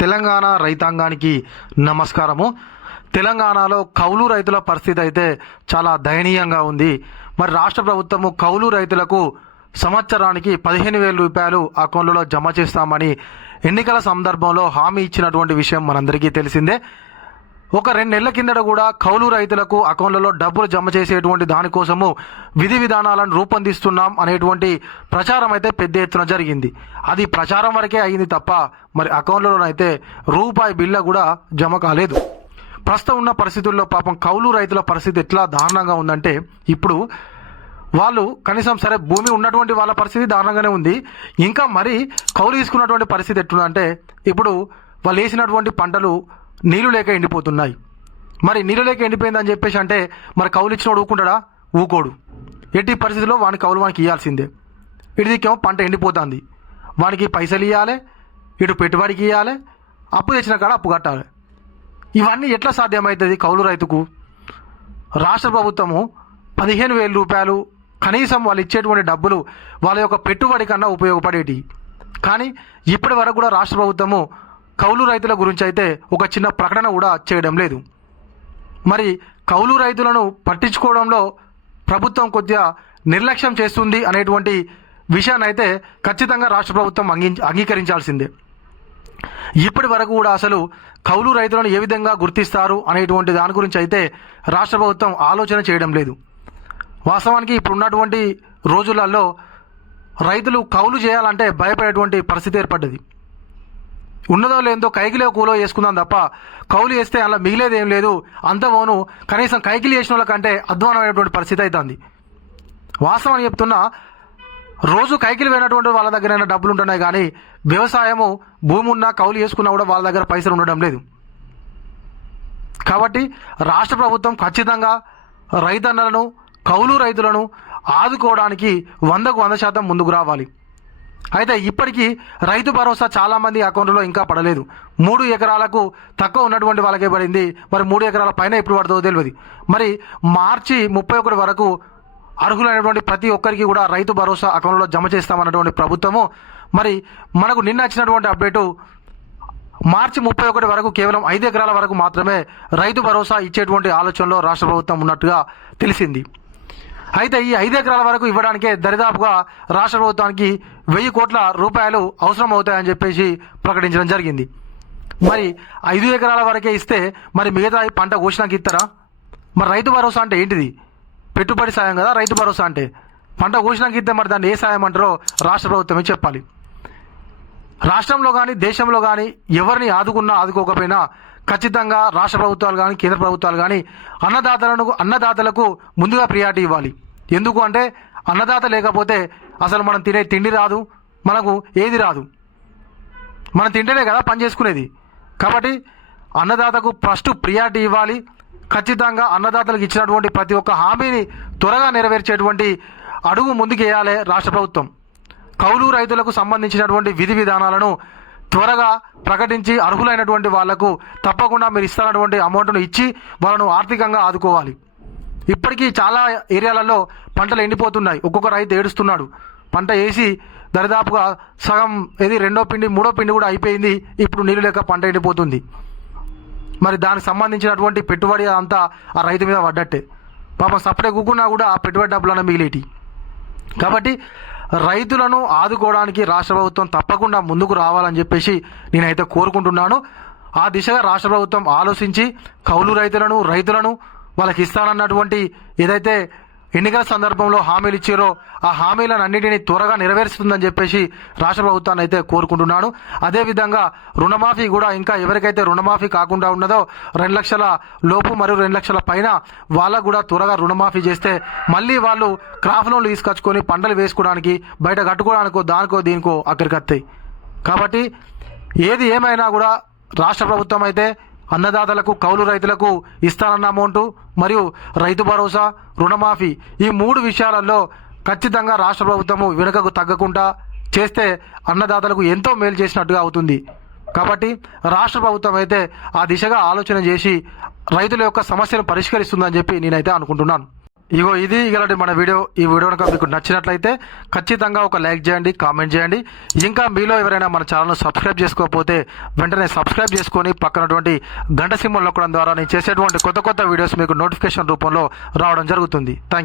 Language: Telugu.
తెలంగాణ రైతాంగానికి నమస్కారము. తెలంగాణలో కౌలు రైతుల పరిస్థితి అయితే చాలా దయనీయంగా ఉంది. మరి రాష్ట్ర ప్రభుత్వము కౌలు రైతులకు సంవత్సరానికి పదిహేను వేల రూపాయలు అకౌంట్లలో జమ చేస్తామని ఎన్నికల సందర్భంలో హామీ ఇచ్చినటువంటి విషయం మనందరికీ తెలిసిందే. ఒక రెండు నెలల కిందట కూడా కౌలు రైతులకు అకౌంట్లలో డబ్బులు జమ చేసేటువంటి దానికోసము విధి విధానాలను రూపొందిస్తున్నాం అనేటువంటి ప్రచారం అయితే పెద్ద ఎత్తున జరిగింది. అది ప్రచారం వరకే అయింది తప్ప మరి అకౌంట్లలోనైతే రూపాయి బిల్ల కూడా జమ కాలేదు. ప్రస్తుతం ఉన్న పరిస్థితుల్లో పాపం కౌలు రైతుల పరిస్థితి ఎట్లా దారుణంగా ఉందంటే ఇప్పుడు వాళ్ళు కనీసం సరే భూమి ఉన్నటువంటి వాళ్ళ పరిస్థితి దారుణంగానే ఉంది. ఇంకా మరి కౌలు తీసుకున్నటువంటి పరిస్థితి ఎట్లుందంటే ఇప్పుడు వాళ్ళు వేసినటువంటి పంటలు నీళ్ళు లేక ఎండిపోతున్నాయి. మరి నీళ్ళు లేక ఎండిపోయిందని చెప్పేసి అంటే మరి కౌలు ఇచ్చినోడు ఊకుంటాడా ఊకోడు. ఎట్టి పరిస్థితుల్లో వానికి కౌలు వానికి ఇవ్వాల్సిందే ఇటుదికేమో పంట ఎండిపోతుంది. వానికి పైసలు ఇవ్వాలి ఇటు పెట్టుబడికి ఇవ్వాలి అప్పు తెచ్చిన కాడ అప్పు కట్టాలి. ఇవన్నీ ఎట్లా సాధ్యమవుతుంది కౌలు రైతుకు? రాష్ట్ర ప్రభుత్వము పదిహేను వేల రూపాయలు కనీసం వాళ్ళు ఇచ్చేటువంటి డబ్బులు వాళ్ళ యొక్క పెట్టుబడి కన్నా ఉపయోగపడేటి. కానీ ఇప్పటి వరకు కూడా రాష్ట్ర ప్రభుత్వము కౌలు రైతుల గురించి అయితే ఒక చిన్న ప్రకటన కూడా చేయడం లేదు. మరి కౌలు రైతులను పట్టించుకోవడంలో ప్రభుత్వం కొద్దిగా నిర్లక్ష్యం చేస్తుంది అనేటువంటి విషయాన్ని అయితే ఖచ్చితంగా రాష్ట్ర ప్రభుత్వం అంగీ అంగీకరించాల్సిందే. ఇప్పటి వరకు కూడా అసలు కౌలు రైతులను ఏ విధంగా గుర్తిస్తారు అనేటువంటి దాని గురించి అయితే రాష్ట్ర ప్రభుత్వం ఆలోచన చేయడం లేదు. వాస్తవానికి ఇప్పుడున్నటువంటి రోజులలో రైతులు కౌలు చేయాలంటే భయపడేటువంటి పరిస్థితి ఏర్పడ్డది. ఉన్నదో లేదో కైకిలో కూలో వేసుకుందాం తప్ప కౌలు వేస్తే అలా మిగిలేదేం ఏం లేదు. అంతమోను కనీసం కైకిలి చేసిన వాళ్ళకంటే అధ్వానమైనటువంటి పరిస్థితి అవుతుంది వాస్తవం అని చెప్తున్నా రోజు కైకిలు పోయినటువంటి వాళ్ళ దగ్గర డబ్బులు ఉంటున్నాయి కానీ వ్యవసాయము భూమి ఉన్నా కౌలు చేసుకున్నా కూడా వాళ్ళ దగ్గర పైసలు ఉండడం లేదు. కాబట్టి రాష్ట్ర ప్రభుత్వం ఖచ్చితంగా రైతన్నలను కౌలు రైతులను ఆదుకోవడానికి వందకు వంద శాతం ముందుకు రావాలి. అయితే ఇప్పటికీ రైతు భరోసా చాలా మంది అకౌంట్లో ఇంకా పడలేదు. మూడు ఎకరాలకు తక్కువ ఉన్నటువంటి వాళ్ళకే పడింది. మరి మూడు ఎకరాల పైన ఎప్పుడు పడుతుందో తెలియదు. మరి మార్చి ముప్పై ఒకటి వరకు అర్హులైనటువంటి ప్రతి ఒక్కరికి కూడా రైతు భరోసా అకౌంట్లో జమ చేస్తామన్నటువంటి ప్రభుత్వము. మరి మనకు నిన్న వచ్చినటువంటి అప్డేటు మార్చి ముప్పై ఒకటి వరకు కేవలం ఐదు ఎకరాల వరకు మాత్రమే రైతు భరోసా ఇచ్చేటువంటి ఆలోచనలో రాష్ట్ర ప్రభుత్వం ఉన్నట్టుగా తెలిసింది. అయితే ఈ ఐదు ఎకరాల వరకు ఇవ్వడానికే దరిదాపుగా రాష్ట్ర ప్రభుత్వానికి వెయ్యి కోట్ల రూపాయలు అవసరం అవుతాయని చెప్పేసి ప్రకటించడం జరిగింది. మరి ఐదు ఎకరాల వరకే ఇస్తే మరి మిగతా పంట కోసినాక ఇస్తారా? మరి రైతు భరోసా అంటే ఏంటిది? పెట్టుబడి సాయం కదా రైతు భరోసా అంటే. పంట కోసినాక ఇస్తే మరి దాన్ని ఏ సాయం అంటారో రాష్ట్ర ప్రభుత్వమే చెప్పాలి. రాష్ట్రంలో కానీ దేశంలో కానీ ఎవరిని ఆదుకున్నా ఆదుకోకపోయినా ఖచ్చితంగా రాష్ట్ర ప్రభుత్వాలు కానీ కేంద్ర ప్రభుత్వాలు కానీ అన్నదాతలను అన్నదాతలకు ముందుగా ప్రియారిటీ ఇవ్వాలి. ఎందుకు అంటే అన్నదాత లేకపోతే అసలు మనం తినే తిండి రాదు మనకు ఏది రాదు. మనం తింటేనే కదా పని చేసుకునేది. కాబట్టి అన్నదాతకు ఫస్ట్ ప్రియారిటీ ఇవ్వాలి. ఖచ్చితంగా అన్నదాతలకు ఇచ్చినటువంటి ప్రతి ఒక్క హామీని త్వరగా నెరవేర్చేటువంటి అడుగు ముందుకేయాలి రాష్ట్ర ప్రభుత్వం. కౌలు రైతులకు సంబంధించినటువంటి విధి విధానాలను త్వరగా ప్రకటించి అర్హులైనటువంటి వాళ్ళకు తప్పకుండా మీరు ఇస్తున్నటువంటి అమౌంట్ను ఇచ్చి వాళ్ళను ఆర్థికంగా ఆదుకోవాలి. ఇప్పటికీ చాలా ఏరియాలలో పంటలు ఎండిపోతున్నాయి. ఒక్కొక్క రైతు ఏడుస్తున్నాడు. పంట వేసి దరిదాపుగా సగం ఏది రెండో పిండి మూడో పిండి కూడా అయిపోయింది. ఇప్పుడు నీళ్ళు లేక పంట ఎండిపోతుంది. మరి దానికి సంబంధించినటువంటి పెట్టుబడి అంతా ఆ రైతు మీద పడ్డట్టే. పాపం సపరేట్ కూకున్నా కూడా ఆ పెట్టుబడి డబ్బులన్న మిగిలేటి. కాబట్టి రైతులను ఆదుకోవడానికి రాష్ట్ర ప్రభుత్వం తప్పకుండా ముందుకు రావాలని చెప్పేసి నేనైతే కోరుకుంటున్నాను. ఆ దిశగా రాష్ట్ర ప్రభుత్వం ఆలోచించి కౌలు రైతులను రైతులను వాళ్ళకి ఇస్తానన్నటువంటి ఏదైతే ఎన్నికల సందర్భంలో హామీలు ఇచ్చారో ఆ హామీలను అన్నిటినీ త్వరగా నెరవేరుస్తుందని చెప్పేసి రాష్ట్ర ప్రభుత్వాన్ని అయితే కోరుకుంటున్నాను. అదేవిధంగా రుణమాఫీ కూడా ఇంకా ఎవరికైతే రుణమాఫీ కాకుండా ఉన్నదో రెండు లక్షల లోపు మరియు రెండు లక్షల పైన వాళ్ళకు కూడా త్వరగా రుణమాఫీ చేస్తే మళ్ళీ వాళ్ళు క్రాఫ్ లోన్లు తీసుకొచ్చుకొని పంటలు వేసుకోవడానికి బయట కట్టుకోవడానికో దానికో దీనికో అక్కడికి వస్తాయి కాబట్టి ఏది ఏమైనా కూడా రాష్ట్ర ప్రభుత్వం అయితే అన్నదాతలకు కౌలు రైతులకు ఇస్తానన్న అమౌంటు మరియు రైతు భరోసా రుణమాఫీ ఈ మూడు విషయాలలో ఖచ్చితంగా రాష్ట్ర ప్రభుత్వము వెనుకకు తగ్గకుండా చేస్తే అన్నదాతలకు ఎంతో మేలు చేసినట్టుగా అవుతుంది. కాబట్టి రాష్ట్ర ప్రభుత్వం అయితే ఆ దిశగా ఆలోచన చేసి రైతుల యొక్క సమస్యను పరిష్కరిస్తుందని చెప్పి నేనైతే అనుకుంటున్నాను. ఇగో ఇది ఇలాంటి మన వీడియో. ఈ వీడియో కనుక మీకు నచ్చినట్లయితే ఖచ్చితంగా ఒక లైక్ చేయండి కామెంట్ చేయండి. ఇంకా మీలో ఎవరైనా మన ఛానల్ను సబ్స్క్రైబ్ చేసుకోకపోతే వెంటనే సబ్స్క్రైబ్ చేసుకొని పక్కనటువంటి గంట సింబల్ నొక్కడం ద్వారా నేను చేసేటువంటి కొత్త కొత్త వీడియోస్ మీకు నోటిఫికేషన్ రూపంలో రావడం జరుగుతుంది. థ్యాంక్